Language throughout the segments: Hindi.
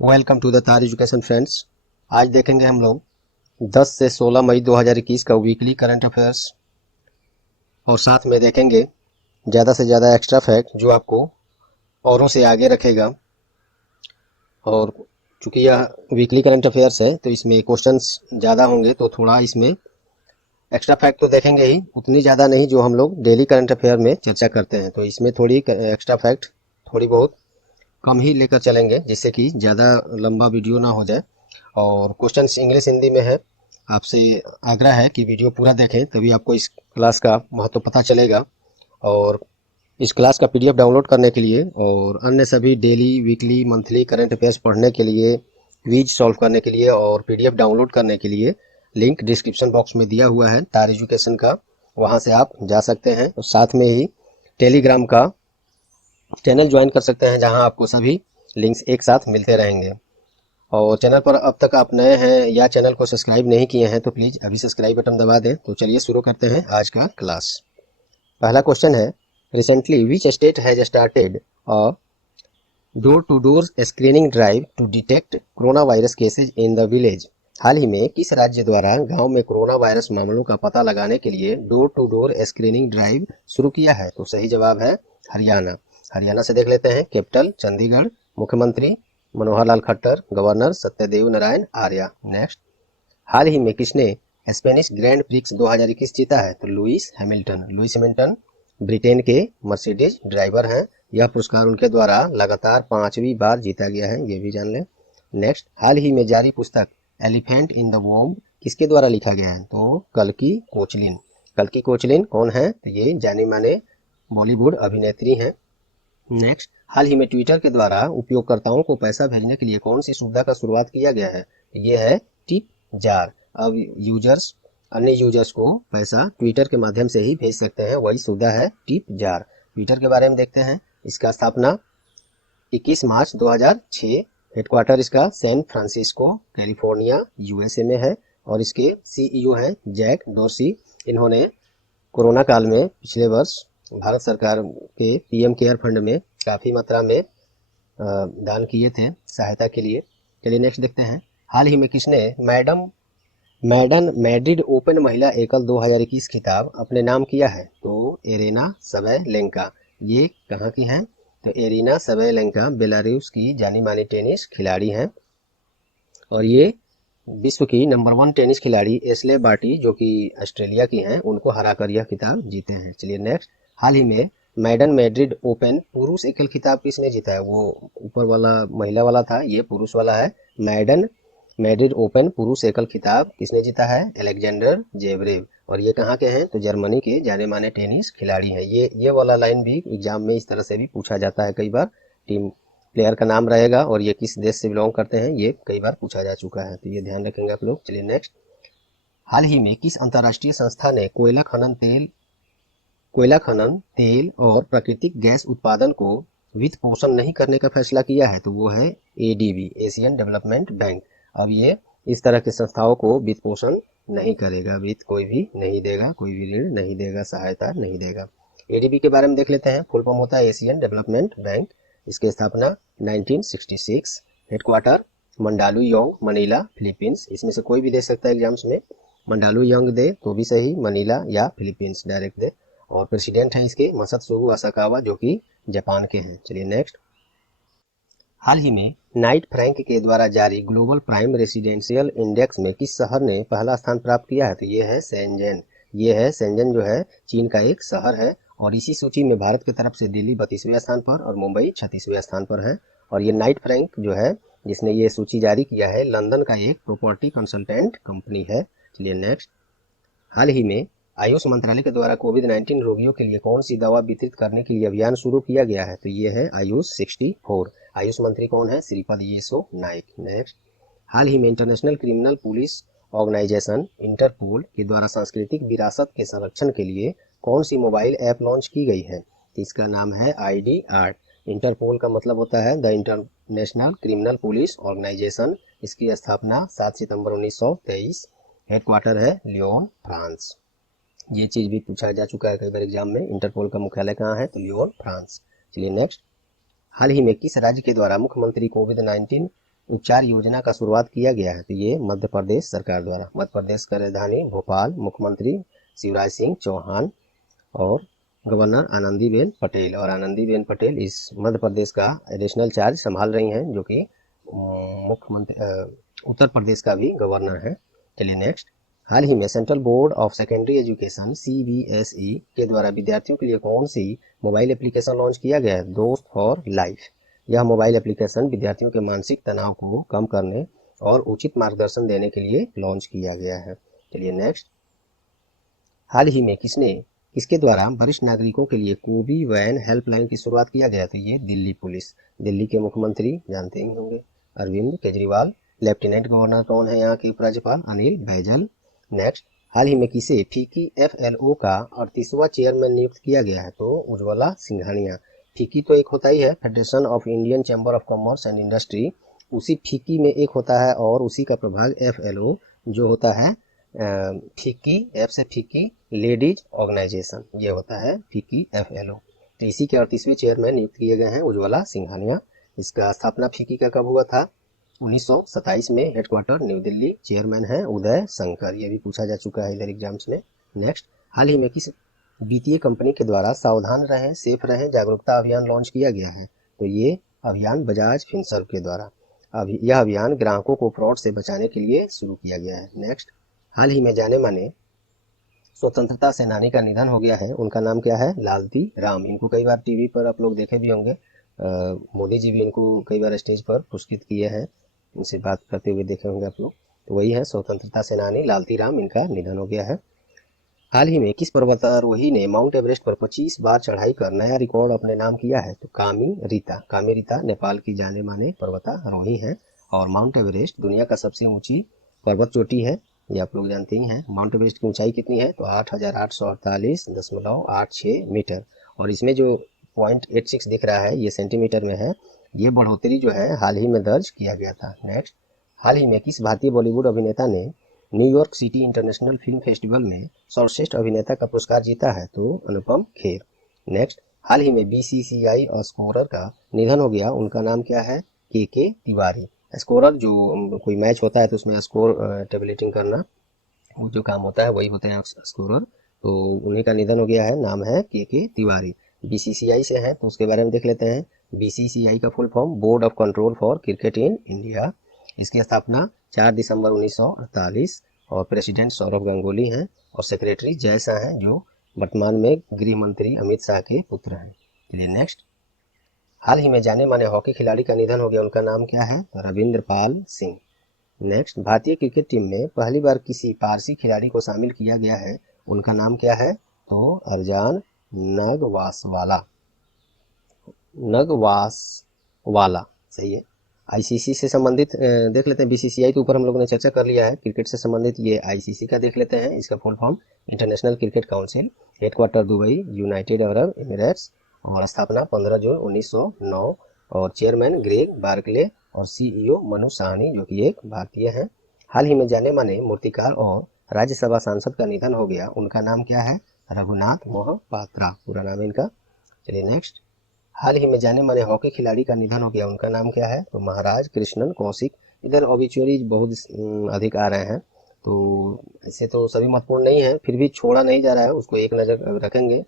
वेलकम टू द तार एजुकेशन फ्रेंड्स। आज देखेंगे हम लोग 10 से 16 मई 2021 का वीकली करंट अफेयर्स और साथ में देखेंगे ज़्यादा से ज़्यादा एक्स्ट्रा फैक्ट जो आपको औरों से आगे रखेगा। और चूंकि यह वीकली करंट अफेयर्स है तो इसमें क्वेश्चंस ज़्यादा होंगे, तो थोड़ा इसमें एक्स्ट्रा फैक्ट तो देखेंगे ही, उतनी ज़्यादा नहीं जो हम लोग डेली करंट अफेयर में चर्चा करते हैं। तो इसमें थोड़ी एक्स्ट्रा फैक्ट थोड़ी बहुत कम ही लेकर चलेंगे, जिससे कि ज़्यादा लंबा वीडियो ना हो जाए। और क्वेश्चंस इंग्लिश हिंदी में है। आपसे आग्रह है कि वीडियो पूरा देखें, तभी आपको इस क्लास का महत्व पता चलेगा। और इस क्लास का पीडीएफ डाउनलोड करने के लिए और अन्य सभी daily, weekly, monthly current affairs पढ़ने के लिए, क्विज सॉल्व करने के लिए और पीडीएफ डाउनलोड करने के लिए लिंक डिस्क्रिप्शन बॉक्स में दिया हुआ है तार एजुकेशन का, वहां से आप जा सकते हैं। और साथ में ही टेलीग्राम का चैनल ज्वाइन कर सकते हैं, जहां आपको सभी लिंक्स एक साथ मिलते रहेंगे। और चैनल पर अब तक आप नए हैं या चैनल को सब्सक्राइब नहीं किए हैं तो प्लीज़ अभी सब्सक्राइब बटन दबा दें। तो चलिए शुरू करते हैं आज का क्लास। पहला क्वेश्चन है, recently which state has started a door to door screening drive to detect corona virus cases in the village. हाल ही में किस राज्य द्वारा गांव में कोरोना वायरस मामलों का पता लगाने के लिए door to door screening drive शुरू किया है? तो सही जवाब है हरियाणा। हरियाणा से देख लेते हैं। कैपिटल चंडीगढ़, मुख्यमंत्री मनोहर लाल खट्टर, गवर्नर सत्यदेव नारायण आर्य। नेक्स्ट, हाल ही में किसने स्पेनिश ग्रैंड प्रिक्स 2021 जीता है? तो Lewis Hamilton. Lewis Hamilton Britain के मर्सिडीज ड्राइवर हैं। यह पुरस्कार उनके द्वारा लगातार 5वीं बार जीता गया है, ये भी जान लें। नेक्स्ट, हाल ही में जारी पुस्तक एलिफेंट इन द वॉम्ब किसके द्वारा लिखा गया है? तो कल्कि कोचलिन। कल्कि कोचलिन कौन है? तो ये जानी माने बॉलीवुड अभिनेत्री हैं। नेक्स्ट, हाल ही में ट्विटर के द्वारा उपयोगकर्ताओं को पैसा भेजने के लिए कौन सी सुविधा का शुरुआत किया गया है? ये है टिप जार। अब यूजर्स अन्य यूजर्स को पैसा ट्विटर के माध्यम से ही भेज सकते हैं, वही सुविधा है टिप जार। ट्विटर के बारे में देखते हैं। इसका स्थापना 21 मार्च 2006, हेडक्वार्टर इसका सैन फ्रांसिस्को कैलिफोर्निया यूएसए में है और इसके सीईओ हैं जैक डोर्सी। इन्होंने कोरोना काल में पिछले वर्ष भारत सरकार के पीएम केयर फंड में काफ़ी मात्रा में दान किए थे सहायता के लिए। चलिए नेक्स्ट देखते हैं। हाल ही में किसने मैडन मैड्रिड ओपन महिला एकल 2021 खिताब अपने नाम किया है? तो एरेना सबैलेंका। ये कहाँ की हैं? तो एरिना सबैलेंका बेलारूस की जानी मानी टेनिस खिलाड़ी हैं और ये विश्व की नंबर 1 टेनिस खिलाड़ी एशले बार्टी, जो कि ऑस्ट्रेलिया की हैं, उनको हराकर यह खिताब जीते हैं। चलिए नेक्स्ट, हाल ही में मैडन मैड्रिड ओपन पुरुष एकल खिताब किसने जीता है? वो ऊपर वाला महिला वाला था, ये पुरुष वाला है। मैडन मैड्रिड ओपन पुरुष एकल खिताब किसने जीता है? Alexander Zverev. और ये कहाँ के हैं? तो जर्मनी के जाने माने टेनिस खिलाड़ी हैं। ये वाला लाइन भी एग्जाम में इस तरह से भी पूछा जाता है कई बार। टीम प्लेयर का नाम रहेगा और ये किस देश से बिलोंग करते हैं, ये कई बार पूछा जा चुका है, तो ये ध्यान रखेंगे आप लोग। चलिए नेक्स्ट, हाल ही में किस अंतर्राष्ट्रीय संस्था ने कोयला खनन, तेल और प्राकृतिक गैस उत्पादन को वित्त पोषण नहीं करने का फैसला किया है? तो वो है एडीबी, एशियन डेवलपमेंट बैंक। अब ये इस तरह की संस्थाओं को वित्त पोषण नहीं करेगा, वित्त कोई भी नहीं देगा, कोई भी ऋण नहीं देगा, सहायता नहीं देगा। एडीबी के बारे में देख लेते हैं। फुल फॉर्म होता है एशियन डेवलपमेंट बैंक। इसकी स्थापना 1966, हेडक्वार्टर मंडालुयोंग, मनीला, फिलीपींस। इसमें से कोई भी दे सकता है एग्जाम्स में। मंडालुयोंग दे तो भी सही, मनीला या फिलीपींस डायरेक्ट दे। और प्रेसिडेंट हैं इसके मसत्सुगु असाकावा, जो कि जापान के हैं। चलिए नेक्स्ट, हाल ही में नाइट फ्रैंक के द्वारा जारी ग्लोबल प्राइम रेसिडेंशियल इंडेक्स में किस शहर ने पहला स्थान प्राप्त किया है? तो ये है शेंजन। ये है शेंजन, जो है चीन का एक शहर है और इसी सूची में भारत की तरफ से दिल्ली 32वें स्थान पर और मुंबई 36वें स्थान पर है। और ये नाइट फ्रैंक जो है, जिसने ये सूची जारी किया है, लंदन का एक प्रॉपर्टी कंसल्टेंट कंपनी है। चलिए नेक्स्ट, हाल ही में आयुष मंत्रालय के द्वारा कोविड-19 रोगियों के लिए कौन सी दवा वितरित करने के लिए अभियान शुरू किया गया है? तो ये है आयुष 64। आयुष मंत्री कौन है? श्रीपद येसो नाइक। नेक्स्ट, हाल ही में international criminal police organisation Interpol के द्वारा सांस्कृतिक विरासत के संरक्षण के लिए कौन सी मोबाइल ऐप लॉन्च की गई है? तो इसका नाम है ID आर्ट। इंटरपोल का मतलब होता है the international criminal police organisation. इसकी स्थापना 7 सितंबर 1923 हेडक्वार्टर है लियोन, फ्रांस। ये चीज भी पूछा जा चुका है कई बार एग्जाम में, इंटरपोल का मुख्यालय कहाँ है, तो लियोन, फ्रांस। चलिए नेक्स्ट, हाल ही में किस राज्य के द्वारा मुख्यमंत्री कोविड-19 उपचार योजना का शुरुआत किया गया है, तो ये मध्य प्रदेश सरकार द्वारा। मध्य प्रदेश का राजधानी भोपाल, मुख्यमंत्री शिवराज सिंह चौहान और गवर्नर आनंदीबेन पटेल। और आनंदीबेन पटेल इस मध्य प्रदेश का एडिशनल चार्ज संभाल रही हैं, जो कि मुख्यमंत्री उत्तर प्रदेश का भी गवर्नर है। चलिए नेक्स्ट, हाल ही में central board of secondary education CBSE के द्वारा विद्यार्थियों के लिए कौन सी मोबाइल एप्लीकेशन लॉन्च किया गया है, दोस्त फॉर लाइफ। यह मोबाइल एप्लीकेशन विद्यार्थियों के मानसिक तनाव को कम करने और उचित मार्गदर्शन देने के लिए लॉन्च किया गया है। चलिए नेक्स्ट, हाल ही में किसके द्वारा वरिष्ठ नागरिकों के लिए कोबी वैन हेल्पलाइन की शुरुआत किया गया, तो ये दिल्ली पुलिस। दिल्ली के मुख्यमंत्री जानते ही होंगे अरविंद केजरीवाल। लेफ्टिनेंट गवर्नर कौन है यहाँ के उपराज्यपाल, अनिल बैजल। नेक्स्ट, हाल ही में किसे फीकी FLO का 38वां चेयरमैन नियुक्त किया गया है, तो उज्ज्वला सिंघानिया। फीकी तो एक होता ही है, federation of Indian chamber of commerce and industry, उसी फीकी में एक होता है और उसी का प्रभाग FLO जो होता है फीकी, एफ से फीकी लेडीज ऑर्गेनाइजेशन, ये होता है फीकी FLO। तो इसी के 38वें चेयरमैन नियुक्त किए गए हैं उज्ज्वला सिंघानिया। इसका स्थापना फीकी का कब हुआ था, 1927 में। Headquarter New Delhi. चेयरमैन है उदय शंकर, ये भी पूछा जा चुका है इधर एग्जाम्स में। नेक्स्ट, हाल ही में किस वित्तीय कंपनी के द्वारा सावधान रहें सेफ रहें जागरूकता अभियान लॉन्च किया गया है, तो ये अभियान बजाज फिनसर्व के द्वारा। यह अभियान ग्राहकों को फ्रॉड से बचाने के लिए शुरू किया गया है। नेक्स्ट, हाल ही में जाने माने स्वतंत्रता सेनानी का निधन हो गया है, उनका नाम क्या है, लालती राम। इनको कई बार टीवी पर आप लोग देखे भी होंगे, मोदी जी भी इनको कई बार स्टेज पर पुरस्कृत किए हैं, इनसे बात करते हुए देखे होंगे आप लोग। तो वही है स्वतंत्रता सेनानी लालती राम, इनका निधन हो गया है। हाल ही में किस पर्वतारोही ने माउंट एवरेस्ट पर 25 बार चढ़ाई कर नया रिकॉर्ड अपने नाम किया है, तो कामी रीता। कामी रीता नेपाल की जाने माने पर्वतारोही हैं और माउंट एवरेस्ट दुनिया का सबसे ऊंची पर्वत चोटी है, ये आप लोग जानते ही हैं। माउंट एवरेस्ट की ऊंचाई कितनी है, तो 8,848.86 मीटर। और इसमें जो 0.86 दिख रहा है ये सेंटीमीटर में है, ये बढ़ोतरी जो है हाल ही में दर्ज किया गया था। नेक्स्ट, हाल ही में किस भारतीय बॉलीवुड अभिनेता ने New York city international film festival में सर्वश्रेष्ठ अभिनेता का पुरस्कार जीता है, तो अनुपम खेर। नेक्स्ट, हाल ही में BCCI स्कोरर का निधन हो गया, उनका नाम क्या है, KK तिवारी। स्कोरर जो कोई मैच होता है तो उसमें स्कोर टेबलेटिंग करना, वो जो काम होता है वही होते हैं स्कोरर, तो उन्हीं का निधन हो गया है, नाम है KK तिवारी। BCCI से हैं तो उसके बारे में देख लेते हैं। BCCI का full form board of control for cricket in India. इसकी स्थापना 4 दिसंबर 1948 और प्रेसिडेंट सौरभ गांगुली हैं और सेक्रेटरी जय शाह हैं, जो वर्तमान में गृह मंत्री अमित शाह के पुत्र हैं। चलिए नेक्स्ट, हाल ही में जाने माने हॉकी खिलाड़ी का निधन हो गया, उनका नाम क्या है, रविंद्र पाल सिंह। नेक्स्ट, भारतीय क्रिकेट टीम में पहली बार किसी पारसी खिलाड़ी को शामिल किया गया है, उनका नाम क्या है, तो अरजान नगवासवाला सही है। ICC से संबंधित देख लेते हैं। BCCI के ऊपर हम लोगों ने चर्चा कर लिया है, क्रिकेट से संबंधित ये ICC का देख लेते हैं। इसका full form international cricket council, headquarter Dubai, United Arab Emirates और स्थापना 15 जून 1909 और चेयरमैन ग्रेग बार्कले और CEO मनु साहनी, जो कि एक भारतीय हैं। हाल ही में जाने माने मूर्तिकार और राज्यसभा सांसद का निधन हो गया, उनका नाम क्या है, रघुनाथ मोहपात्रा, पूरा नाम है इनका। चलिए नेक्स्ट, हाल ही में जाने माने हॉकी खिलाड़ी का निधन हो गया, उनका नाम क्या है, तो महाराज कृष्णन कौशिक। इधर ऑबिचुअरीज बहुत अधिक आ रहे हैं, तो ऐसे तो सभी महत्वपूर्ण नहीं है, फिर भी छोड़ा नहीं जा रहा है, उसको एक नज़र रखेंगे,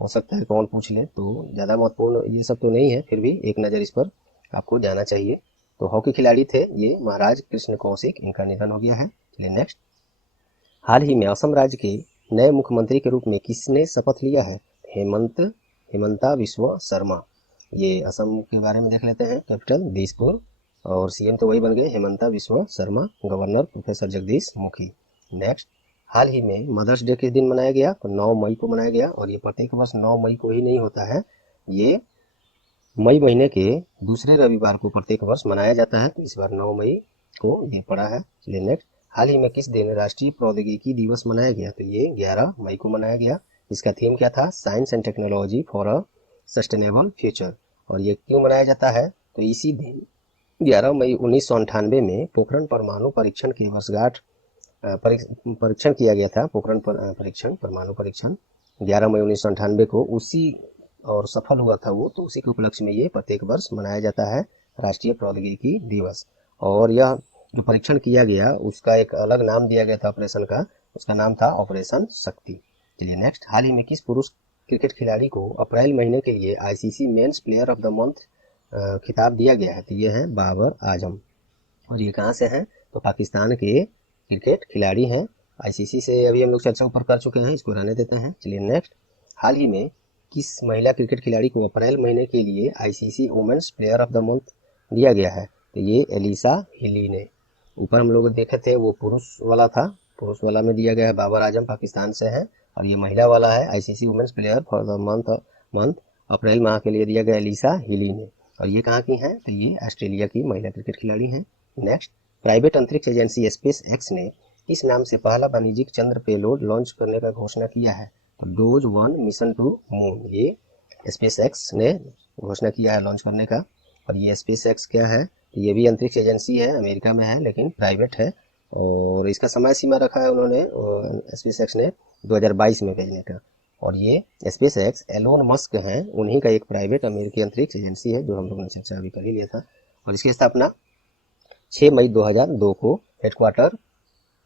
हो सकता है कौन पूछ ले, तो ज़्यादा महत्वपूर्ण ये सब तो नहीं है, फिर भी एक नज़र इस पर आपको जाना चाहिए। तो हॉकी खिलाड़ी थे ये महाराज कृष्ण कौशिक, इनका निधन हो गया है। चलिए नेक्स्ट, हाल ही में असम राज्य के नए मुख्यमंत्री के रूप में किसने शपथ लिया है, हेमंता बिस्वा शर्मा। ये असम के बारे में देख लेते हैं। कैपिटल दिसपुर और CM तो वही बन गए, Hemanta Biswa Sharma. Governor professor Jagdish Mukhi. Next, हाल ही में मदर्स डे किस दिन मनाया गया, तो 9 मई को मनाया गया और ये प्रत्येक वर्ष 9 मई को ही नहीं होता है, ये मई महीने के दूसरे रविवार को प्रत्येक वर्ष मनाया जाता है, तो इस बार 9 मई को ये पड़ा है। चलिए नेक्स्ट, हाल ही में किस दिन राष्ट्रीय प्रौद्योगिकी दिवस मनाया गया, तो ये 11 मई को मनाया गया। इसका थीम क्या था, science and technology for a sustainable future. और ये क्यों मनाया जाता है, तो इसी दिन 11 मई 1998 में पोखरण परमाणु परीक्षण की वर्षगांठ परीक्षण किया गया था, पोखरण परीक्षण, परमाणु परीक्षण 11 मई 1998 को, उसी और सफल हुआ था वो, तो उसी के उपलक्ष्य में ये प्रत्येक वर्ष मनाया जाता है राष्ट्रीय प्रौद्योगिकी दिवस। और यह जो परीक्षण किया गया उसका एक अलग नाम दिया गया था ऑपरेशन का, उसका नाम था ऑपरेशन शक्ति। चलिए नेक्स्ट, हाल ही में किस पुरुष क्रिकेट खिलाड़ी को अप्रैल महीने के लिए ICC men's player of the month खिताब दिया गया है? तो ये है बाबर आजम। और ये कहाँ से हैं? तो पाकिस्तान के क्रिकेट खिलाड़ी हैं। आईसीसी से अभी हम लोग चर्चा ऊपर कर चुके हैं, इसको रहने देते हैं। चलिए नेक्स्ट, हाल ही में किस महिला क्रिकेट खिलाड़ी को अप्रैल महीने के लिए ICC women's player of the month दिया गया है? तो ये एलिसा हिली ने। ऊपर हम लोग देखे थे वो पुरुष वाला था, पुरुष वाला में दिया गया है बाबर आजम, पाकिस्तान से है, और ये महिला वाला है ICC women's player for the month अप्रैल माह के लिए दिया गया एलिसा हिली ने। और ये कहाँ की हैं? तो ये ऑस्ट्रेलिया की महिला क्रिकेट खिलाड़ी हैं। नेक्स्ट, प्राइवेट अंतरिक्ष एजेंसी स्पेस एक्स ने किस नाम से पहला वाणिज्यिक चंद्र पेलोड लॉन्च करने का घोषणा किया है? तो डोज 1 मिशन टू मून, ये स्पेस एक्स ने घोषणा किया है लॉन्च करने का। और ये स्पेस एक्स क्या है? ये भी अंतरिक्ष एजेंसी है, अमेरिका में है लेकिन प्राइवेट है, और इसका समय सीमा रखा है उन्होंने स्पेस एक्स ने 2022 में भेजने का। और ये स्पेस एक्स एलोन मस्क हैं, उन्हीं का एक प्राइवेट अमेरिकी अंतरिक्ष एजेंसी है, जो हम लोगों ने चर्चा अभी कर ही लिया था। और इसकी स्थापना 6 मई 2002 को हेडक्वार्टर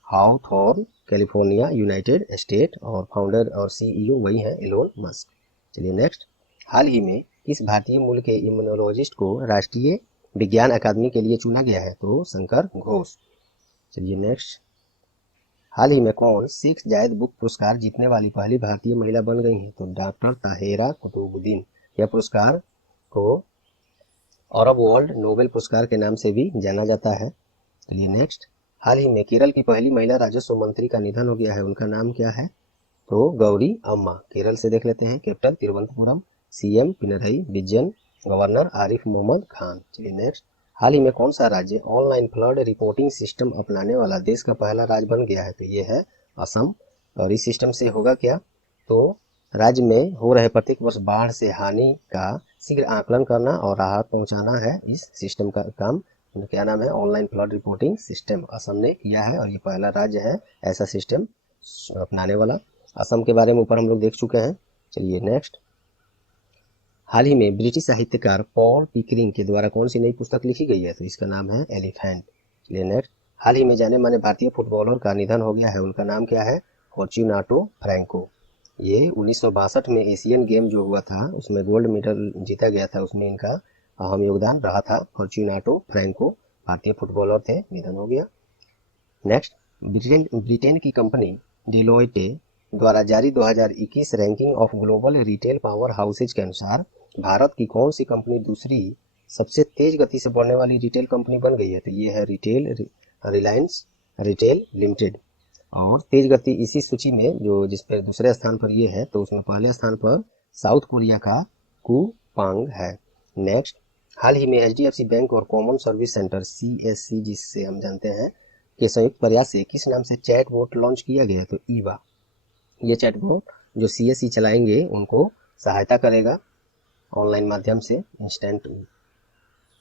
हाउथॉर्न, कैलिफोर्निया, यूनाइटेड स्टेट, और फाउंडर और सीईओ वही है एलोन मस्क। चलिए नेक्स्ट, हाल ही में किस भारतीय मूल के इम्यूनोलॉजिस्ट को राष्ट्रीय विज्ञान अकादमी के लिए चुना गया है? तो शंकर घोष। चलिए नेक्स्ट, हाल ही में कौन सिख जायद बुक पुरस्कार जीतने वाली पहली भारतीय महिला बन गई है? तो डॉक्टर ताहेरा कुतुबुद्दीन। यह पुरस्कार को अरब वर्ल्ड नोबेल पुरस्कार के नाम से भी जाना जाता है। चलिए नेक्स्ट, हाल ही में केरल की पहली महिला राजस्व मंत्री का निधन हो गया है, उनका नाम क्या है? तो गौरी अम्मा। केरल से देख लेते हैं, capital Thiruvananthapuram, CM Pinarayi Vijayan, governor Arif Mohammad Khan. चलिए नेक्स्ट, हाल ही में कौन सा राज्य ऑनलाइन फ्लड रिपोर्टिंग सिस्टम अपनाने वाला देश का पहला राज्य बन गया है? तो ये है असम। और इस सिस्टम से होगा क्या? तो राज्य में हो रहे प्रत्येक वर्ष बाढ़ से हानि का शीघ्र आकलन करना और राहत पहुंचाना है इस सिस्टम का काम। क्या नाम है? Online flood reporting system Assam ने किया है, और ये पहला राज्य है ऐसा सिस्टम अपनाने वाला। असम के बारे में ऊपर हम लोग देख चुके हैं। चलिए नेक्स्ट, हाल ही में ब्रिटिश साहित्यकार पॉल पिकरिंग के द्वारा कौन सी नई पुस्तक लिखी गई है? तो इसका नाम है एलिफेंट। चलिए नेक्स्ट, हाल ही में जाने माने भारतीय फुटबॉलर का निधन हो गया है, उनका नाम क्या है? फॉर्च्यूनाटो फ्रैंको। ये 1962 में एशियन गेम जो हुआ था उसमें गोल्ड मेडल जीता गया था, उसमें इनका अहम योगदान रहा था। फॉर्च्यूनाटो फ्रैंको भारतीय फुटबॉलर थे, निधन हो गया। नेक्स्ट, ब्रिटेन की कंपनी डिलोइटे द्वारा जारी 2021 ranking of global retail power houses के अनुसार भारत की कौन सी कंपनी दूसरी सबसे तेज गति से बढ़ने वाली रिटेल कंपनी बन गई है? तो ये है रिलायंस रिटेल लिमिटेड। और तेज गति इसी सूची में जो जिस पर दूसरे स्थान पर ये है, तो उसमें पहले स्थान पर साउथ कोरिया का कुपांग है। नेक्स्ट, हाल ही में एचडीएफसी बैंक और कॉमन सर्विस सेंटर सीएससी, जिससे हम जानते हैं, के संयुक्त प्रयास से किस नाम से चैट बोट लॉन्च किया गया? तो ईवा। ये चैट बोट जो सीएससी चलाएंगे उनको सहायता करेगा ऑनलाइन माध्यम से इंस्टेंट।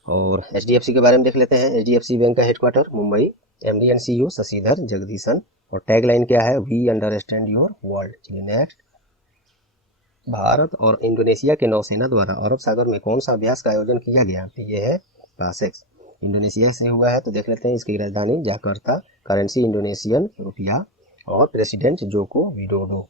और एचडीएफसी के बारे में देख लेते हैं। एचडीएफसी बैंक का headquarter Mumbai, MD and CEO Sashidhar Jagdishan, और टैगलाइन क्या है? We understand your world. चलिए नेक्स्ट, भारत और इंडोनेशिया के नौसेना द्वारा अरब सागर में कौन सा अभ्यास का आयोजन किया गया? तो ये है पासेक्स। इंडोनेशिया से हुआ है, तो देख लेते हैं इसकी राजधानी जाकर्ता, करेंसी इंडोनेशियन रुपया, और प्रेसिडेंट जोको विडोडो।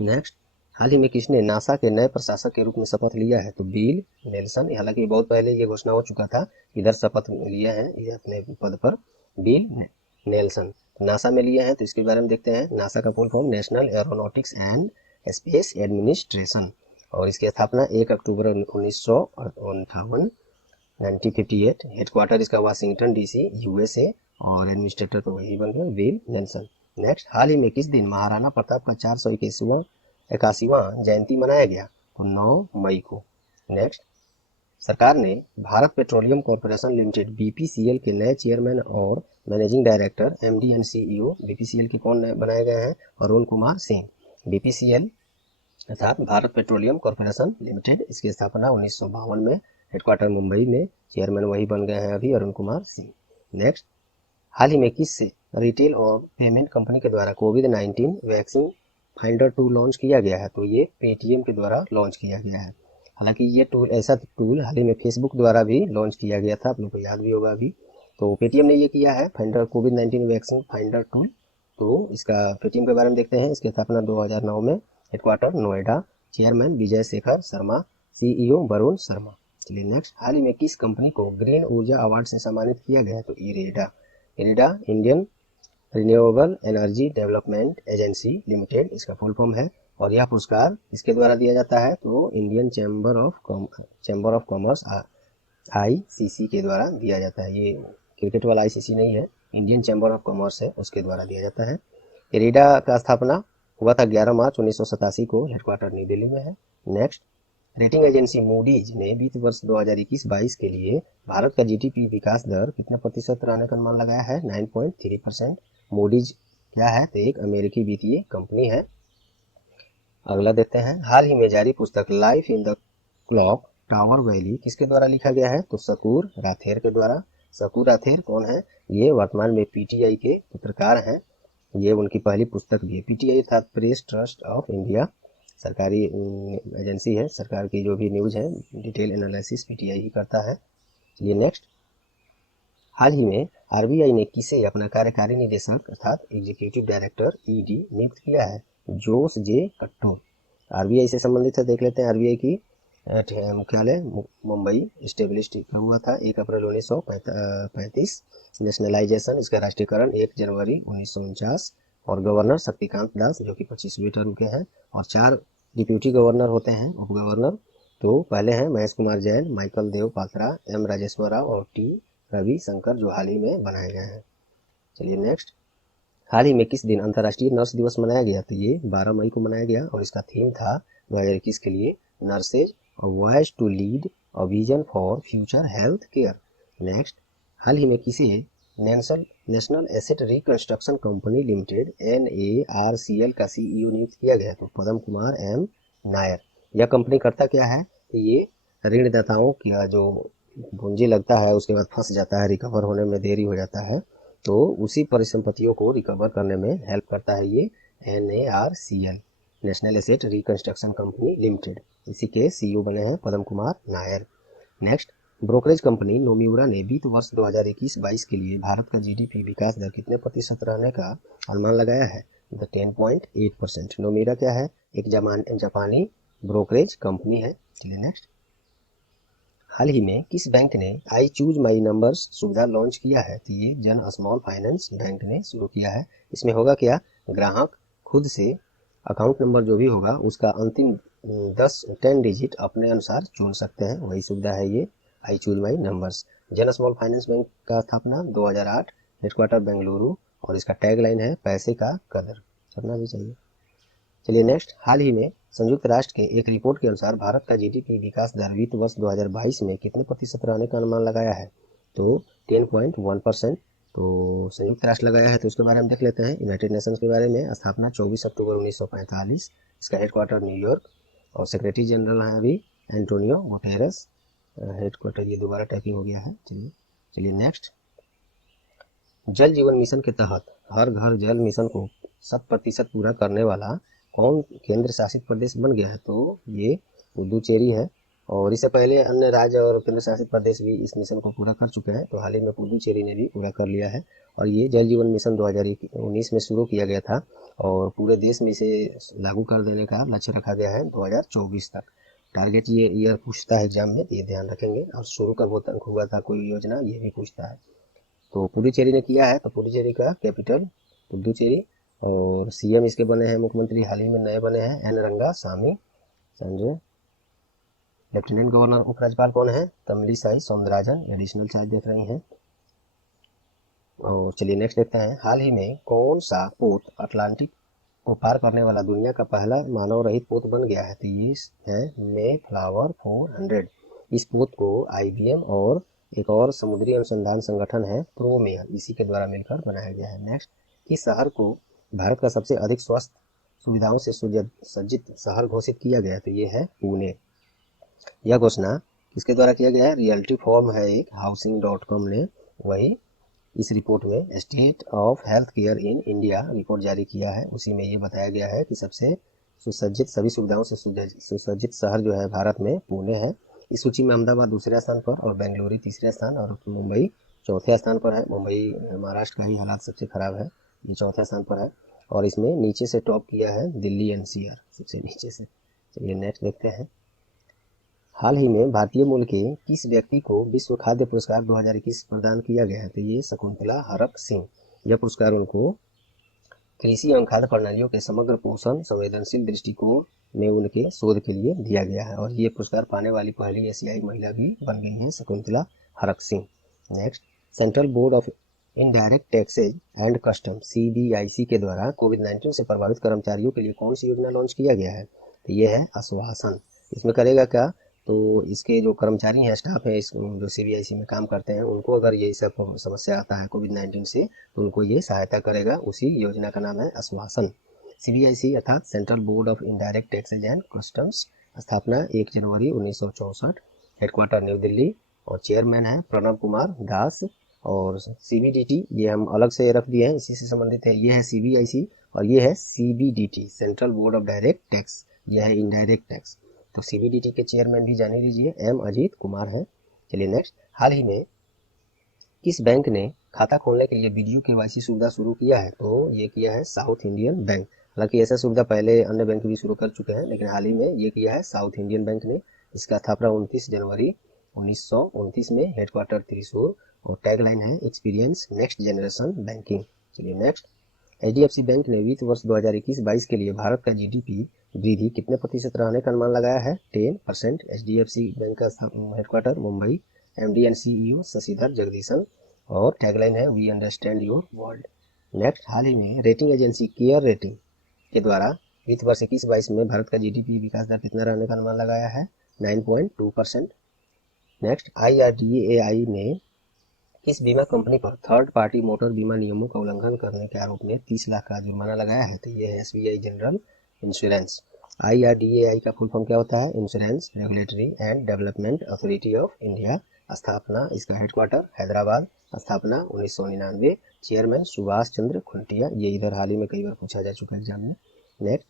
नेक्स्ट, हाल ही में किसने नासा के नए प्रशासक के रूप में शपथ लिया है? तो बिल नेल्सन। हालांकि बहुत पहले ये घोषणा हो चुका था, इधर शपथ लिया है ये अपने पद पर बिल नेल्सन, नासा में लिए हैं। तो इसके बारे में देखते हैं। नासा का full form national aeronautics and space administration, और इसकी स्थापना 1 अक्टूबर 1958 हेडक्वार्टर इसका वाशिंगटन डीसी यूएसए, और एडमिनिस्ट्रेटर तो वही बन गए बिल नेल्सन। नेक्स्ट, हाल ही में किस दिन महाराणा प्रताप का 481वां जयंती मनाया गया? तो 9 मई को। नेक्स्ट, सरकार ने Bharat petroleum corporation limited BPCL के नए चेयरमैन और managing director MD and CEO BPCL के कौन बनाए गए हैं? अरुण कुमार सिंह। बीपीसीएल अर्थात भारत पेट्रोलियम कॉर्पोरेशन लिमिटेड, इसकी स्थापना 1952 में, हेडक्वार्टर मुंबई में, चेयरमैन वही बन गए हैं अभी, अरुण कुमार सिंह। नेक्स्ट, हाल ही में किस रिटेल और पेमेंट कंपनी के द्वारा कोविड-19 वैक्सीन फाइंडर टूल लॉन्च किया गया है? तो ये पेटीएम के द्वारा लॉन्च किया गया है। हालांकि ये टूल ऐसा टूल हाल ही में फेसबुक द्वारा भी लॉन्च किया गया था, आप लोग को याद भी होगा अभी। तो पेटीएम ने ये किया है फाइंडर कोविड-19 वैक्सीन फाइंडर टूल। तो इसका पेटीएम के बारे में देखते हैं। इसकी स्थापना 2009 में, headquarter Noida, chairman Vijay Shekhar Sharma, CEO Varun Sharma. चलिए नेक्स्ट, हाल ही में किस कंपनी को ग्रीन ऊर्जा अवार्ड से सम्मानित किया गया है? तो IREDA. IREDA Indian renewable energy development agency limited इसका फुल फॉर्म है। और यह पुरस्कार इसके द्वारा दिया जाता है? तो Indian chamber of commerce ICC के द्वारा दिया जाता है। ये क्रिकेट वाला आईसीसी नहीं है, इंडियन चैम्बर ऑफ कॉमर्स है, उसके द्वारा दिया जाता है। इरेडा का स्थापना हुआ था 11 मार्च 1987 को, हेडक्वार्टर नई दिल्ली में है। नेक्स्ट, रेटिंग एजेंसी मूडीज ने वित्त वर्ष 2021-22 के लिए भारत का जीडीपी विकास दर कितने प्रतिशत रहने का अनुमान लगाया है? 9.3%। मूडीज क्या है? तो एक अमेरिकी वित्तीय कंपनी है। अगला देखते हैं, हाल ही में जारी पुस्तक life in the clock tower valley किसके द्वारा लिखा गया है? तो शकूर राथेर के द्वारा। शकूर राथेर कौन है? ये वर्तमान में पीटीआई के पत्रकार हैं। ये उनकी पहली पुस्तक भी है। पीटीआई अर्थात प्रेस ट्रस्ट ऑफ इंडिया, सरकारी एजेंसी है। सरकार की जो भी न्यूज है डिटेल एनालिसिस पीटीआई ही करता है। चलिए नेक्स्ट, हाल ही में आरबीआई ने किसे अपना कार्यकारी निदेशक अर्थात एग्जीक्यूटिव डायरेक्टर ईडी नियुक्त किया है? जोस जे कट्टोर। आरबीआई से संबंधित है, देख लेते हैं। आरबीआई की मुख्यालय मुंबई स्टेब्लिश हुआ था 1 अप्रैल 1935। नेशनलाइजेशन, इसका राष्ट्रीयकरण 1 जनवरी 1949। और गवर्नर शक्तिकांत दास जो कि 25वें टर्म के हैं। और 4 डिप्यूटी गवर्नर होते हैं, उप गवर्नर। तो पहले हैं महेश कुमार जैन, माइकल देव पात्रा, एम राजेश्वर राव और टी रवि शंकर, जो हाल ही में बनाए गए हैं। चलिए नेक्स्ट, हाल ही में किस दिन अंतर्राष्ट्रीय नर्स दिवस मनाया गया? तो ये 12 मई को मनाया गया और इसका थीम था 2021 के लिए nurses a voice to lead a vision for future health care. Next, हाल ही में किसे national asset reconstruction company limited NARCL का सीईओ नियुक्त किया गया? तो पदम कुमार एम नायर। यह कंपनी करता क्या है? तो ये ऋणदाताओं का जो पूंजी लगता है उसके बाद फंस जाता है, रिकवर होने में देरी हो जाता है, तो उसी परिसंपत्तियों को रिकवर करने में हेल्प करता है ये NARCL, national asset reconstruction company limited. इसी के सीईओ बने हैं Padam Kumar Nair. Next, brokerage company Nomura ने वित्त वर्ष 2021-22 के लिए भारत का जीडीपी विकास दर कितने प्रतिशत रहने का अनुमान लगाया है? तो 10.8%। नोम्यूरा क्या है? एक जापानी ब्रोकरेज कंपनी है। चलिए नेक्स्ट, हाल ही में किस बैंक ने आई चूज माई नंबर्स सुविधा लॉन्च किया है? तो ये जन स्मॉल फाइनेंस बैंक ने शुरू किया है। इसमें होगा क्या? ग्राहक खुद से अकाउंट नंबर जो भी होगा उसका अंतिम 10 डिजिट अपने अनुसार चुन सकते हैं, वही सुविधा है ये आई चूज माई नंबर्स। जन स्मॉल फाइनेंस बैंक का स्थापना 2008, हेडक्वार्टर बेंगलुरु। और इसका टैगलाइन है पैसे का कदर करना भी चाहिए। चलिए नेक्स्ट, हाल ही में संयुक्त राष्ट्र के एक रिपोर्ट के अनुसार भारत का जीडीपी विकास दर वित्त वर्ष 2022 में कितने प्रतिशत रहने का अनुमान लगाया है? तो 10.1%। तो संयुक्त राष्ट्र लगाया है, तो उसके बारे में देख लेते हैं। यूनाइटेड नेशंस के बारे में, स्थापना 24 अक्टूबर 1945, इसका हेडक्वार्टर न्यूयॉर्क। और सेक्रेटरी जनरल हैं अभी एंटोनियो गुटेरेस। हेडक्वार्टर ये दोबारा टाइपिंग हो गया है। चलिए नेक्स्ट, जल जीवन मिशन के तहत हर घर जल मिशन को 100% पूरा करने वाला कौन केंद्र शासित प्रदेश बन गया है? तो ये पुदुचेरी है। और इससे पहले अन्य राज्य और केंद्र शासित प्रदेश भी इस मिशन को पूरा कर चुके हैं, तो हाल ही में पुदुचेरी ने भी पूरा कर लिया है। और ये जल जीवन मिशन 2019 में शुरू किया गया था और पूरे देश में इसे लागू कर देने का लक्ष्य रखा गया है 2024 तक। टारगेट ये ईयर पूछता है एग्जाम में, ये ध्यान रखेंगे। और शुरू कब हुआ था कोई योजना, ये भी पूछता है। तो पुडुचेरी ने किया है, तो पुडुचेरी का कैपिटल पुडुचेरी। और सीएम इसके बने हैं, मुख्यमंत्री हाल ही में नए बने हैं N Rangasamy Sanjay. Lieutenant governor उपराज्यपाल कौन है? तमिलिसाई सौंदरराजन, एडिशनल चार्ज देख रही हैं। और चलिए नेक्स्ट देखते हैं, हाल ही में कौन सा पोत अटलांटिक को पार करने वाला दुनिया का पहला मानव रहित पोत बन गया है? तो ये है मे फ्लावर 400। इस पोत को IBM और एक और समुद्री अनुसंधान संगठन है प्रोमेयर, इसी के द्वारा मिलकर बनाया गया है। नेक्स्ट, किस शहर को भारत का सबसे अधिक स्वास्थ्य सुविधाओं से सुसज्जित शहर घोषित किया गया? तो ये है पुणे। यह घोषणा किसके द्वारा किया गया है? रियल्टी फॉर्म है एक, housing.com ने वही इस रिपोर्ट में state of health care in India report जारी किया है। उसी में ये बताया गया है कि सबसे सुसज्जित, सभी सुविधाओं से सुसज्जित शहर जो है भारत में पुणे है। इस सूची में अहमदाबाद दूसरे स्थान पर और बेंगलुरु तीसरे स्थान और मुंबई चौथे स्थान पर है। मुंबई महाराष्ट्र का ही हालात सबसे खराब है, ये चौथे स्थान पर है। और इसमें नीचे से टॉप किया है दिल्ली एनसीआर, सबसे नीचे से। चलिए नेक्स्ट देखते हैं। हाल ही में भारतीय मूल के किस व्यक्ति को विश्व खाद्य पुरस्कार 2021 प्रदान किया गया है? तो ये शकुंतला हरक सिंह। यह पुरस्कार उनको कृषि एवं खाद्य प्रणालियों के समग्र पोषण संवेदनशील दृष्टिकोण में उनके शोध के लिए दिया गया है। और ये पुरस्कार पाने वाली पहली एशियाई महिला भी बन गई हैं, Shakuntala Harak Singh. Next, central board of indirect taxes and custom CBIC के द्वारा कोविड-19 से प्रभावित कर्मचारियों के लिए कौन सी योजना लॉन्च किया गया है? तो ये है आश्वासन। इसमें करेगा क्या? तो इसके जो कर्मचारी हैं, स्टाफ है, इस जो CBIC में काम करते हैं, उनको अगर ये सब समस्या आता है कोविड-19 से, तो उनको ये सहायता करेगा। उसी योजना का नाम है आश्वासन। CBIC अर्थात central board of indirect taxes and customs, स्थापना 1 जनवरी 1964, हेडक्वार्टर न्यू दिल्ली, और चेयरमैन है प्रणब कुमार दास। और CBDT ये हम अलग से रख दिए हैं, इसी से संबंधित है। ये है CBIC और ये है CBDT, central board of direct tax, यह है इनडायरेक्ट टैक्स। तो CBDT के चेयरमैन भी जान लीजिए, M अजीत कुमार है। चलिए नेक्स्ट, हाल ही में किस बैंक ने खाता खोलने के लिए वीडियो KYC सुविधा शुरू किया है? तो ये किया है साउथ इंडियन बैंक। हालांकि ऐसा सुविधा पहले अन्य बैंक भी शुरू कर चुके हैं, लेकिन हाल ही में ये किया है साउथ इंडियन बैंक ने। इसका स्थापना 29 जनवरी 1929 में, हेडक्वार्टर त्रिशूर, और टैगलाइन है एक्सपीरियंस नेक्स्ट जनरेशन बैंकिंग। चलिए नेक्स्ट, HDFC बैंक ने वित्त वर्ष 2021-22 के लिए भारत का GDP वृद्धि कितने प्रतिशत रहने का अनुमान लगाया है? 10%। HDFC बैंक का headquarter Mumbai, MD and CEO Shashidhar Jagdishan, और टैगलाइन है we understand your world. Next, हाल ही में रेटिंग एजेंसी केयर रेटिंग के द्वारा वित्त वर्ष 21-22 में भारत का GDP विकास दर कितना रहने का अनुमान लगाया है? 9.2%। नेक्स्ट, IRDAI ने किस बीमा कंपनी पर थर्ड पार्टी मोटर बीमा नियमों का उल्लंघन करने के आरोप में 30 लाख का जुर्माना लगाया है? तो ये है SBI जनरल इंश्योरेंस। IRDAI का फुल फॉर्म क्या होता है? Insurance regulatory and development authority of India. स्थापना, इसका हेडक्वार्टर हैदराबाद, स्थापना 1999, चेयरमैन सुभाष चंद्र खुंटिया। ये इधर हाल ही में कई बार पूछा जा चुका है एग्जाम में। नेक्स्ट,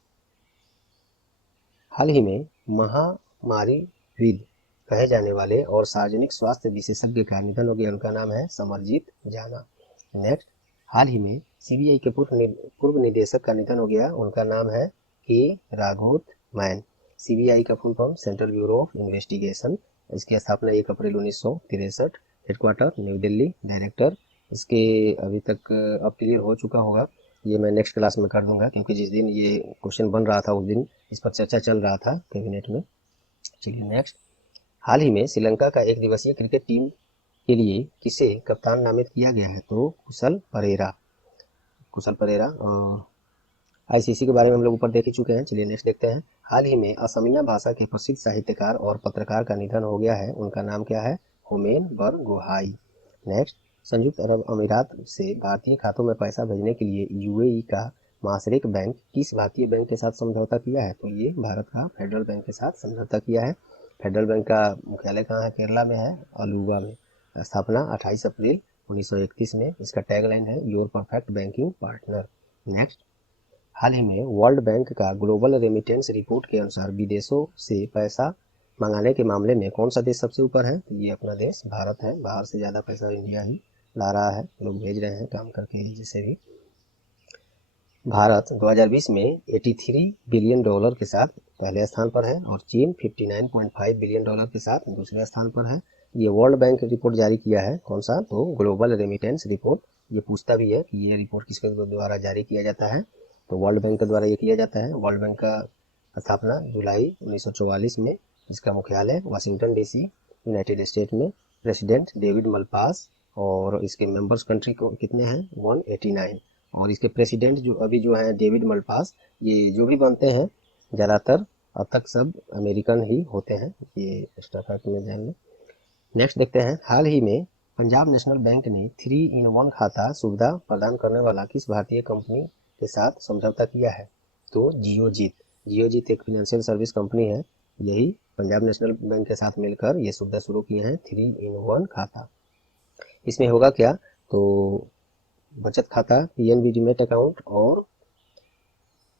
हाल ही में महामारीविद कहे जाने वाले और सार्वजनिक स्वास्थ्य विशेषज्ञ का निधन हो गया, उनका नाम है समरजीत जाना। नेक्स्ट, हाल ही में CBI के पूर्व निदेशक का निधन हो गया, उनका नाम है के राघोत मैन। CBI का full form central bureau of investigation. इसकी स्थापना 1 अप्रैल 1963, हेडक्वार्टर न्यू दिल्ली, डायरेक्टर इसके अभी तक अब क्लियर हो चुका होगा, ये मैं नेक्स्ट क्लास में कर दूंगा, क्योंकि जिस दिन ये क्वेश्चन बन रहा था उस दिन इस पर चर्चा चल रहा था कैबिनेट में। चलिए नेक्स्ट, हाल ही में श्रीलंका का एक दिवसीय क्रिकेट टीम के लिए किसे कप्तान नामित किया गया है? तो कुशल परेरा। ICC के बारे में हम लोग ऊपर देख ही चुके हैं। चलिए नेक्स्ट देखते हैं। हाल ही में असमिया भाषा के प्रसिद्ध साहित्यकार और पत्रकार का निधन हो गया है, उनका नाम क्या है? होमेन बरगोहाई। नेक्स्ट, संयुक्त अरब अमीरात से भारतीय खातों में पैसा भेजने के लिए UAE का माशरेक बैंक किस भारतीय बैंक के साथ समझौता किया है? तो ये भारत का फेडरल बैंक के साथ समझौता किया है। फेडरल बैंक का मुख्यालय कहाँ है? केरला में है, अलुवा में। स्थापना 28 अप्रैल 1931 में। इसका टैगलाइन है your perfect banking partner. Next, हाल ही में वर्ल्ड बैंक का ग्लोबल रेमिटेंस रिपोर्ट के अनुसार विदेशों से पैसा मंगाने के मामले में कौन सा देश सबसे ऊपर है? तो ये अपना देश भारत है। बाहर से ज़्यादा पैसा इंडिया ही ला रहा है, लोग भेज रहे हैं काम करके जैसे भी। भारत 2020 में $83 बिलियन के साथ पहले स्थान पर है और चीन $59.5 बिलियन के साथ दूसरे स्थान पर है। ये वर्ल्ड बैंक रिपोर्ट जारी किया है, कौन सा? तो ग्लोबल रेमिटेंस रिपोर्ट। ये पूछता भी है कि ये रिपोर्ट किसके द्वारा जारी किया जाता है? तो वर्ल्ड बैंक के द्वारा ये किया जाता है। वर्ल्ड बैंक का स्थापना जुलाई 1944 में। इसका मुख्यालय वाशिंगटन DC, यूनाइटेड स्टेट में। प्रेसिडेंट डेविड मलपास, और इसके मेंबर्स कंट्री को कितने हैं? 189। और इसके प्रेसिडेंट जो अभी जो है डेविड मलपास, ये जो भी बनते हैं ज़्यादातर अब तक सब अमेरिकन ही होते हैं, ये एक्स्ट्रा फैक्ट में ध्यान लें। नेक्स्ट देखते हैं। हाल ही में पंजाब नेशनल बैंक ने 3-in-1 खाता सुविधा प्रदान करने वाला किस भारतीय कंपनी के साथ समझौता किया है? तो जियोजीत एक फाइनेंशियल सर्विस कंपनी है, यही पंजाब नेशनल बैंक के साथ मिलकर ये सुविधा शुरू किए हैं 3-in-1 खाता। इसमें होगा क्या? तो बचत खाता, पीएनबी डीमैट अकाउंट और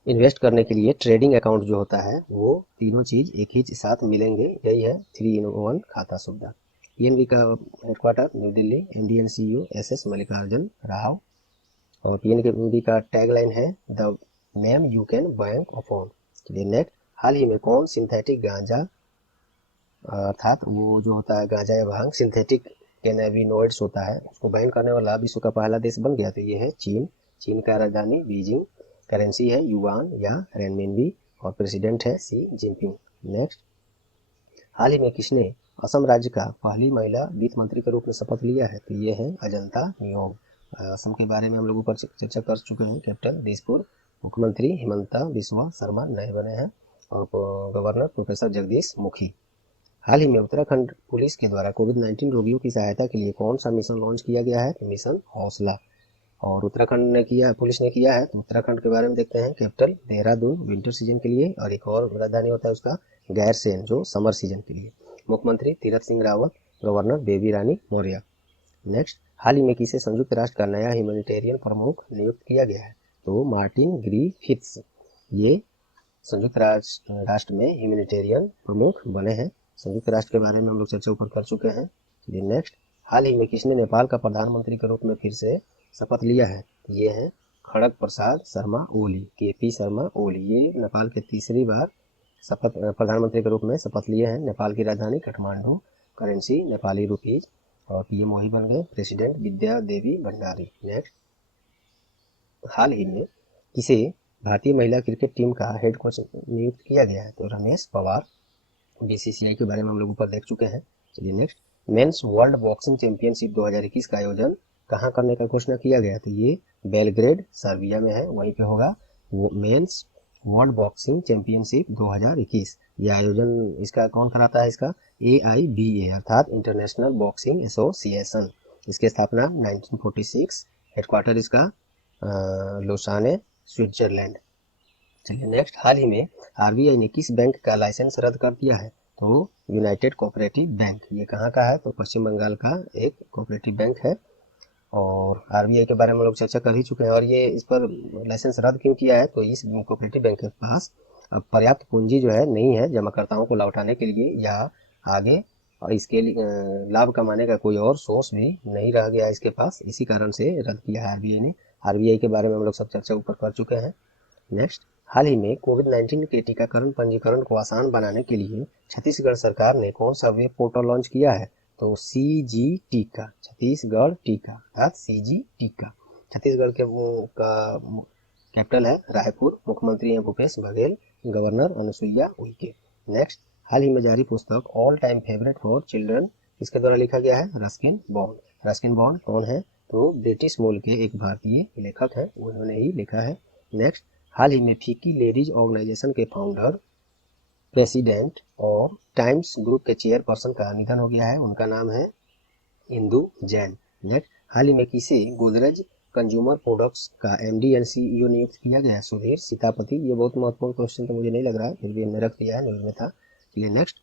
इन्वेस्ट करने के लिए ट्रेडिंग अकाउंट जो होता है वो तीनों चीज एक ही साथ मिलेंगे। यही है 3-in-1 खाता सुविधा। पीएनबी का headquarter New Delhi, MD and CEO SS Mallikarjun Rao. और पीएनबी का टैगलाइन है the name you can bank upon. चलिए नेक्स्ट, हाल ही में कौन सिंथेटिक गांजा अर्थात वो जो होता है गांजा या भांग सिंथेटिक कैनाबिनॉइड्स होता है उसको बैन करने वाला विश्व का पहला देश बन गया? तो ये है चीन। चीन का राजधानी बीजिंग, करेंसी है युआन या रेनमिनबी और प्रेसिडेंट है शी जिनपिंग। नेक्स्ट, हाल ही में किसने असम राज्य का पहली महिला वित्त मंत्री के रूप में शपथ लिया है? तो ये है अजंता नियोम। असम के बारे में हम लोग ऊपर चर्चा कर चुके हैं। कैपिटल दिसपुर, मुख्यमंत्री हिमंता बिस्वा शर्मा नए बने हैं और गवर्नर प्रोफेसर जगदीश मुखी। हाल ही में उत्तराखंड पुलिस के द्वारा कोविड-19 रोगियों की सहायता के लिए कौन सा मिशन लॉन्च किया गया है? मिशन हौसला। और उत्तराखंड ने किया, पुलिस ने किया है। तो उत्तराखंड के बारे में देखते हैं। कैपिटल देहरादून विंटर सीजन के लिए और एक और राजधानी होता है उसका गैरसैंण जो समर सीजन के लिए। मुख्यमंत्री तीरथ सिंह रावत, गवर्नर बेबी रानी मौर्य। नेक्स्ट, हाल ही में किसे संयुक्त राष्ट्र का नया ह्यूमैनिटेरियन प्रमुख नियुक्त किया गया है? तो मार्टिन ग्रिफिथ्स ये संयुक्त राष्ट्र में ह्यूमैनिटेरियन प्रमुख बने हैं। संयुक्त राष्ट्र के बारे में हम लोग चर्चा ऊपर कर चुके हैं। चलिए नेक्स्ट, हाल ही में किसने नेपाल का प्रधानमंत्री के रूप में फिर से शपथ लिया है? ये है खड़ग प्रसाद शर्मा ओली, केपी शर्मा ओली। ये नेपाल के तीसरी बार प्रधानमंत्री के रूप में शपथ लिए हैं। नेपाल की राजधानी काठमांडू, करेंसी नेपाली रुपीज और पीएम वही बन गए प्रेसिडेंट विद्या देवी भंडारी। नेक्स्ट, हाल ही में किसे भारतीय महिला क्रिकेट टीम का हेड कोच नियुक्त किया गया है? तो रमेश पवार। बीसीसीआई के बारे में हम लोग ऊपर देख चुके हैं। चलिए next, mains world boxing championship 2021 का आयोजन कहाँ करने का घोषणा किया गया? तो ये बेलग्रेड सर्बिया में है, वहीं पे होगा मेंस वर्ल्ड बॉक्सिंग चैंपियनशिप 2021। ये आयोजन इसका कौन कराता है? इसका AIBA अर्थात इंटरनेशनल बॉक्सिंग एसोसिएशन। इसकी स्थापना 1946, हेडक्वार्टर इसका लोसाने स्विट्जरलैंड। चलिए नेक्स्ट, हाल ही में आरबीआई ने किस बैंक का लाइसेंस रद्द कर दिया है? तो यूनाइटेड कोऑपरेटिव बैंक। ये कहाँ का है? तो पश्चिम बंगाल का एक कोऑपरेटिव बैंक है। और आरबीआई के बारे में लोग चर्चा कर ही चुके हैं। और ये इस पर लाइसेंस रद्द क्यों किया है? तो इस कोऑपरेटिव बैंक के पास अब पर्याप्त पूंजी जो है नहीं है जमाकर्ताओं को लौटाने के लिए या आगे और इसके लिए लाभ कमाने का कोई और सोर्स भी नहीं रह गया इसके पास, इसी कारण से रद्द किया है आरबीआई ने। आरबीआई के बारे में हम लोग सब चर्चा ऊपर कर चुके हैं। नेक्स्ट, हाल ही में कोविड-19 के टीकाकरण पंजीकरण को आसान बनाने के लिए छत्तीसगढ़ सरकार ने कौन सा वेब पोर्टल लॉन्च किया है? तो CG टीका, छत्तीसगढ़ टीका अर्थात CG टीका। छत्तीसगढ़ के का कैपिटल है रायपुर, मुख्यमंत्री हैं भूपेश बघेल, गवर्नर अनुसुईया उइके। नेक्स्ट, हाल ही में जारी पुस्तक all time favourite for children किसके द्वारा लिखा गया है? Ruskin bond. रस्किन बॉन्ड कौन है? तो ब्रिटिश मूल के एक भारतीय लेखक है, उन्होंने ही लिखा है। नेक्स्ट, हाल ही में फीकी लेडीज ऑर्गेनाइजेशन के फाउंडर, प्रेसिडेंट और टाइम्स ग्रुप के चेयरपर्सन का निधन हो गया है, उनका नाम है इंदु जैन। नेक्स्ट, हाल ही में किसे गोदरेज कंज्यूमर प्रोडक्ट्स का MD एंड CEO नियुक्त किया गया है? सुधीर सीतापति। ये बहुत महत्वपूर्ण क्वेश्चन तो मुझे नहीं लग रहा है, फिर भी हमने रख दिया है, न्यूज में था। चलिए नेक्स्ट,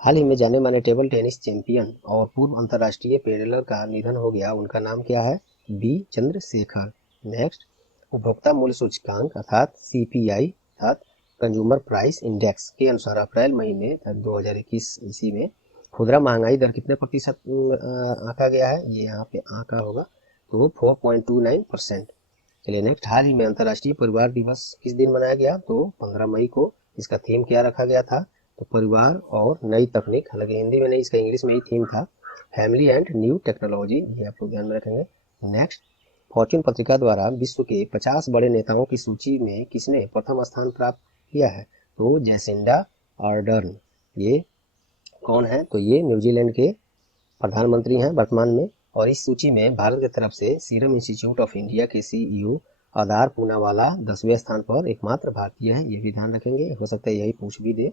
हाल ही में जाने माने टेबल टेनिस चैंपियन और पूर्व अंतर्राष्ट्रीय पेडलर का निधन हो गया, उनका नाम क्या है? B चंद्रशेखर। नेक्स्ट, उपभोक्ता मूल्य सूचकांक अर्थात CPI अर्थात कंज्यूमर प्राइस इंडेक्स के अनुसार अप्रैल महीने 2021 ईस्वी में खुदरा महंगाई दर कितने प्रतिशत आंका गया है? ये यहाँ पे आंका होगा तो 4.29%। चलिए नेक्स्ट, हाल ही में अंतर्राष्ट्रीय परिवार दिवस किस दिन मनाया गया? तो 15 मई को। इसका थीम क्या रखा गया था? तो परिवार और नई तकनीक। हालांकि हिंदी में नहीं, इसका इंग्लिश में ही थीम था, फैमिली एंड न्यू टेक्नोलॉजी। ये आप लोग ध्यान में रखेंगे। नेक्स्ट, फॉर्च्यून पत्रिका द्वारा विश्व के 50 बड़े नेताओं की सूची में किसने प्रथम स्थान प्राप्त किया है? तो जैसिंडा आर्डर्न। ये कौन है? तो ये न्यूजीलैंड के प्रधानमंत्री हैं वर्तमान में। और इस सूची में भारत की तरफ से सीरम इंस्टीट्यूट ऑफ इंडिया के CEO आधार पूनावाला 10वें स्थान पर एकमात्र भारतीय है, ये भी ध्यान रखेंगे, हो सकता है यही पूछ भी दे।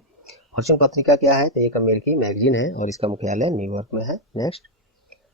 फॉर्च्यून पत्रिका क्या है? तो एक अमेरिकी मैगजीन है और इसका मुख्यालय न्यूयॉर्क में है। नेक्स्ट,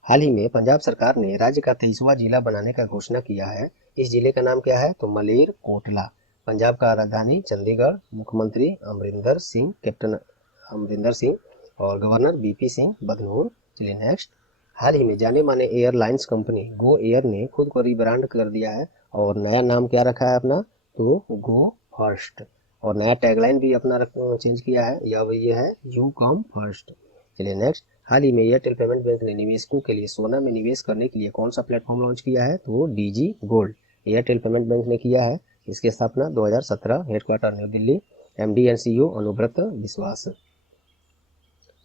हाल ही में पंजाब सरकार ने राज्य का 23वां जिला बनाने का घोषणा किया है, इस जिले का नाम क्या है? तो मलेर कोटला। पंजाब का राजधानी चंडीगढ़, मुख्यमंत्री अमरिंदर सिंह, कैप्टन अमरिंदर सिंह और गवर्नर BP सिंह बदनूर। चलिए नेक्स्ट, हाल ही में जाने माने एयरलाइंस कंपनी गो एयर ने खुद को रिब्रांड कर दिया है और नया नाम क्या रखा है अपना, तो गो फर्स्ट। और नया टैगलाइन भी अपना चेंज किया है, या ये है यू कम फर्स्ट। चलिए नेक्स्ट, हाल ही में एयरटेल पेमेंट बैंक ने निवेशकों के लिए सोना में निवेश करने के लिए कौन सा प्लेटफॉर्म लॉन्च किया है, तो DG gold Airtel payment bank ने किया है। इसकी स्थापना 2017, headquarter New Delhi, MD and CEO Anubrata Biswas.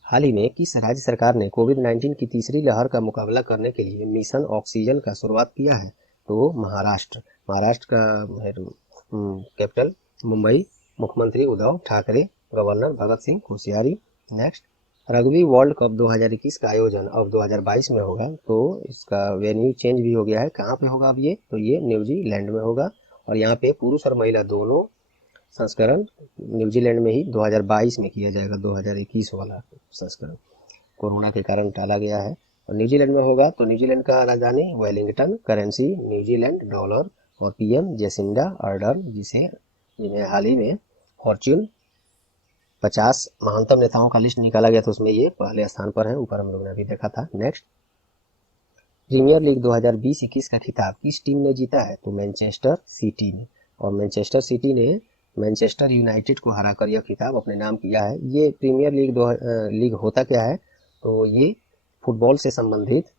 हाल ही में किस राज्य सरकार ने कोविड-19 की तीसरी लहर का मुकाबला करने के लिए मिशन ऑक्सीजन का शुरुआत किया है, तो महाराष्ट्र। महाराष्ट्र का कैपिटल मुंबई, मुख्यमंत्री Uddhav Thackeray, governor Bhagat Singh Koshyari. Next, rugby world cup 2021 का आयोजन अब 2022 में होगा, तो इसका वेन्यू चेंज भी हो गया है। कहाँ पे होगा अब ये, तो ये न्यूजीलैंड में होगा। और यहाँ पे पुरुष और महिला दोनों संस्करण न्यूजीलैंड में ही 2022 में किया जाएगा, 2021 वाला संस्करण कोरोना के कारण टाला गया है। और न्यूजीलैंड में होगा, तो न्यूजीलैंड का राजधानी वेलिंगटन, करेंसी न्यूजीलैंड डॉलर, और पीएम जेसिंडा अर्डर्न, जिन्हें हाल ही में फॉर्च्यून 50 महानतम नेताओं का लिस्ट निकाला गया था, उसमें ये पहले स्थान पर है, ऊपर हम लोग ने अभी देखा था। नेक्स्ट, प्रीमियर लीग 2020-21 का खिताब किस टीम ने जीता है, तो मैनचेस्टर सिटी ने। और मैनचेस्टर सिटी ने मैनचेस्टर यूनाइटेड को हराकर यह खिताब अपने नाम किया है। ये प्रीमियर लीग होता क्या है, तो ये फुटबॉल से संबंधित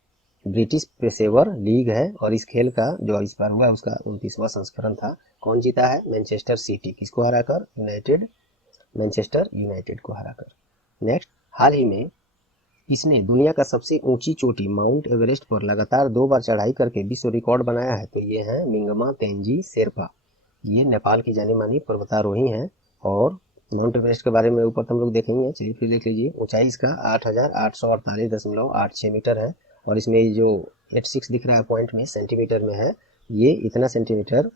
ब्रिटिश पेशेवर लीग है, और इस खेल का जो इस बार हुआ है उसका 29वां संस्करण था। कौन जीता है, मैनचेस्टर सिटी। किसको हराकर, मैनचेस्टर यूनाइटेड को हराकर। नेक्स्ट, हाल ही में किसने दुनिया का सबसे ऊंची चोटी माउंट एवरेस्ट पर लगातार 2 बार चढ़ाई करके विश्व रिकॉर्ड बनाया है, तो ये है मिंगमा तेंजी शेरपा। ये नेपाल की जानी मानी पर्वतारोही हैं। और माउंट एवरेस्ट के बारे में ऊपर हम लोग देखेंगे, चलिए फिर देख लीजिए। ऊंचाई इसका 8,848.86 मीटर है, और इसमें जो 86 दिख रहा है पॉइंट में सेंटीमीटर में है, ये इतना सेंटीमीटर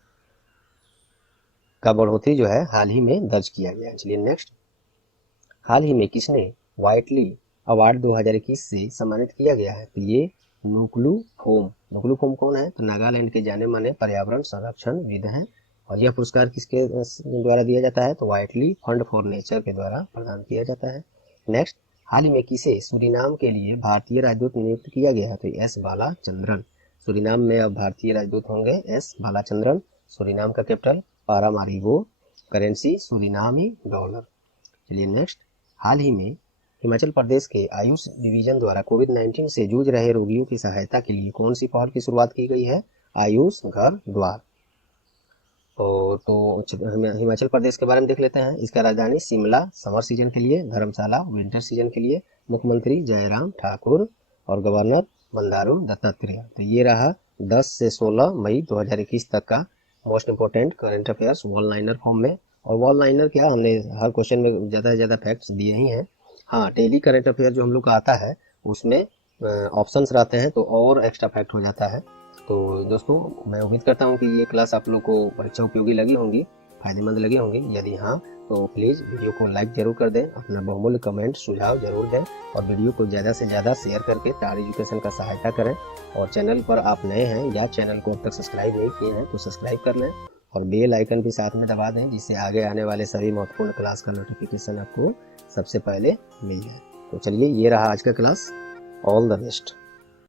का बढ़ोतरी जो है हाल ही में दर्ज किया गया है। चलिए नेक्स्ट, हाल ही में किसने वाइटली अवार्ड 2021 से सम्मानित किया गया है, तो ये नुक्लू फोम कौन है, तो नागालैंड के जाने माने पर्यावरण संरक्षणविद हैं। और यह पुरस्कार किसके द्वारा दिया जाता है, तो वाइटली फंड फॉर नेचर के द्वारा प्रदान किया जाता है। नेक्स्ट, हाल ही में किसे सूरीनाम के लिए भारतीय राजदूत नियुक्त किया गया है, तो एस बालाचंद्रन। सूरीनाम में अब भारतीय राजदूत होंगे एस बालाचंद्रन। सूरीनाम का कैपिटल पारामारिबो, करेंसी सूरीनामी डॉलर। चलिए नेक्स्ट, हाल ही में हिमाचल प्रदेश के आयुष डिवीजन द्वारा कोविड-19 से जूझ रहे रोगियों की सहायता के लिए कौन सी पहल की शुरुआत की गई है, आयुष घर द्वार। और तो हिमाचल प्रदेश के बारे में देख लेते हैं। इसका राजधानी शिमला समर सीजन के लिए, धर्मशाला विंटर सीजन के लिए, मुख्यमंत्री जयराम ठाकुर, और गवर्नर बंडारू दत्तात्रेय। तो ये रहा 10 से 16 मई 2021 तक का most important current affairs wall liner form में। और वॉल लाइनर क्या, हमने हर क्वेश्चन में ज़्यादा से ज़्यादा फैक्ट्स दिए ही हैं। हाँ, डेली करंट अफेयर जो हम लोग का आता है उसमें ऑप्शंस रहते हैं, तो और एक्स्ट्रा फैक्ट हो जाता है। तो दोस्तों, मैं उम्मीद करता हूँ कि ये क्लास आप लोग को परीक्षा उपयोगी लगी होंगी, फायदेमंद लगी होंगी। यदि हाँ, तो प्लीज़ वीडियो को लाइक जरूर कर दें, अपना बहुमूल्य कमेंट सुझाव जरूर दें, और वीडियो को ज़्यादा से ज़्यादा शेयर करके टार एजुकेशन का सहायता करें। और चैनल पर आप नए हैं या चैनल को अब तक सब्सक्राइब नहीं किए हैं तो सब्सक्राइब कर लें, और बेल आइकन भी साथ में दबा दें, जिससे आगे आने वाले सभी महत्वपूर्ण क्लास का नोटिफिकेशन आपको सबसे पहले मिल जाए। तो चलिए, ये रहा आज का क्लास। All the best.